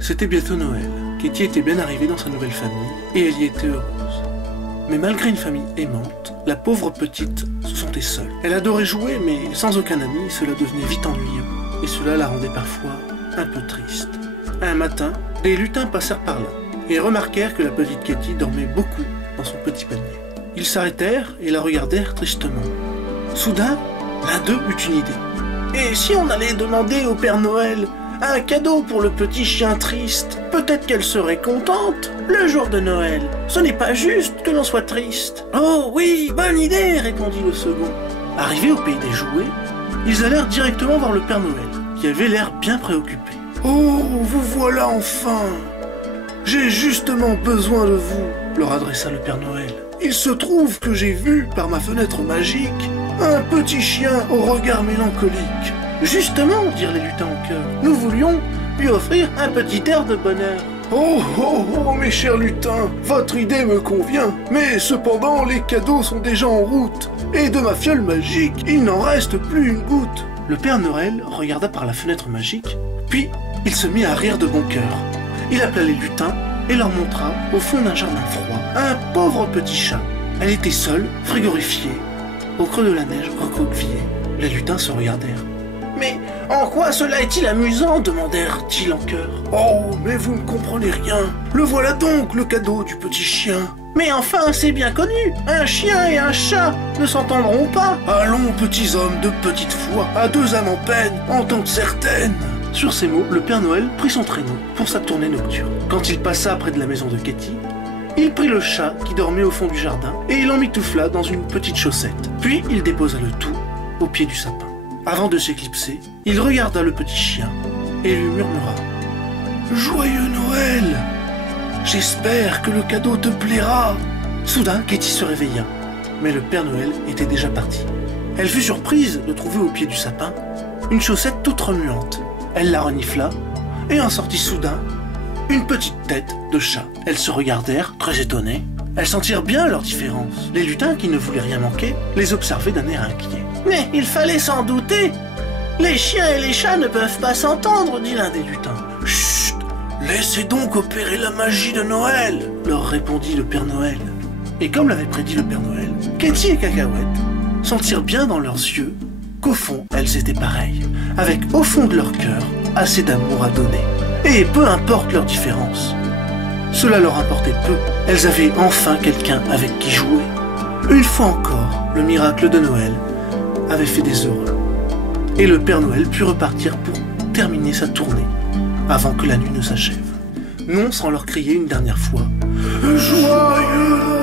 C'était bientôt Noël. Katie était bien arrivée dans sa nouvelle famille et elle y était heureuse. Mais malgré une famille aimante, la pauvre petite se sentait seule. Elle adorait jouer, mais sans aucun ami, cela devenait vite ennuyeux. Et cela la rendait parfois un peu triste. Un matin, des lutins passèrent par là et remarquèrent que la petite Katie dormait beaucoup dans son petit panier. Ils s'arrêtèrent et la regardèrent tristement. Soudain, l'un d'eux eut une idée. Et si on allait demander au Père Noël un cadeau pour le petit chien triste? Peut-être qu'elle serait contente le jour de Noël. Ce n'est pas juste que l'on soit triste. Oh oui, bonne idée, répondit le second. Arrivés au pays des jouets, ils allèrent directement voir le Père Noël, qui avait l'air bien préoccupé. Oh, vous voilà enfin! J'ai justement besoin de vous, leur adressa le Père Noël. Il se trouve que j'ai vu, par ma fenêtre magique, un petit chien au regard mélancolique. Justement, dirent les lutins en chœur, nous voulions lui offrir un petit air de bonheur. Oh, oh, oh, mes chers lutins, votre idée me convient, mais cependant les cadeaux sont déjà en route, et de ma fiole magique, il n'en reste plus une goutte. Le Père Noël regarda par la fenêtre magique, puis il se mit à rire de bon cœur. Il appela les lutins et leur montra, au fond d'un jardin froid, un pauvre petit chat. Elle était seule, frigorifiée, au creux de la neige recroquevillée. Les lutins se regardèrent. Mais en quoi cela est-il amusant? Demandèrent-ils en chœur. Oh, mais vous ne comprenez rien. Le voilà donc, le cadeau du petit chien. Mais enfin, c'est bien connu. Un chien et un chat ne s'entendront pas. Allons, petits hommes de petite foi, à deux âmes en peine, entente certaine. Sur ces mots, le Père Noël prit son traîneau pour sa tournée nocturne. Quand il passa près de la maison de Katie, il prit le chat qui dormait au fond du jardin et il l'emmitoufla dans une petite chaussette. Puis il déposa le tout au pied du sapin. Avant de s'éclipser, il regarda le petit chien et lui murmura « Joyeux Noël! J'espère que le cadeau te plaira !» Soudain, Katie se réveilla, mais le Père Noël était déjà parti. Elle fut surprise de trouver au pied du sapin une chaussette toute remuante. Elle la renifla et en sortit soudain une petite tête de chat. Elles se regardèrent, très étonnées. Elles sentirent bien leur différence. Les lutins, qui ne voulaient rien manquer, les observaient d'un air inquiet. « Mais il fallait s'en douter. Les chiens et les chats ne peuvent pas s'entendre, dit l'un des lutins. « Chut! Laissez donc opérer la magie de Noël, leur répondit le Père Noël. Et comme l'avait prédit le Père Noël, Katie et Cacahuète sentirent bien dans leurs yeux qu'au fond, elles étaient pareilles, avec au fond de leur cœur assez d'amour à donner. Et peu importe leurs différences, cela leur importait peu. Elles avaient enfin quelqu'un avec qui jouer. Une fois encore, le miracle de Noël avait fait des heureux. Et le Père Noël put repartir pour terminer sa tournée, avant que la nuit ne s'achève. Non sans leur crier une dernière fois « Joyeux Noël !»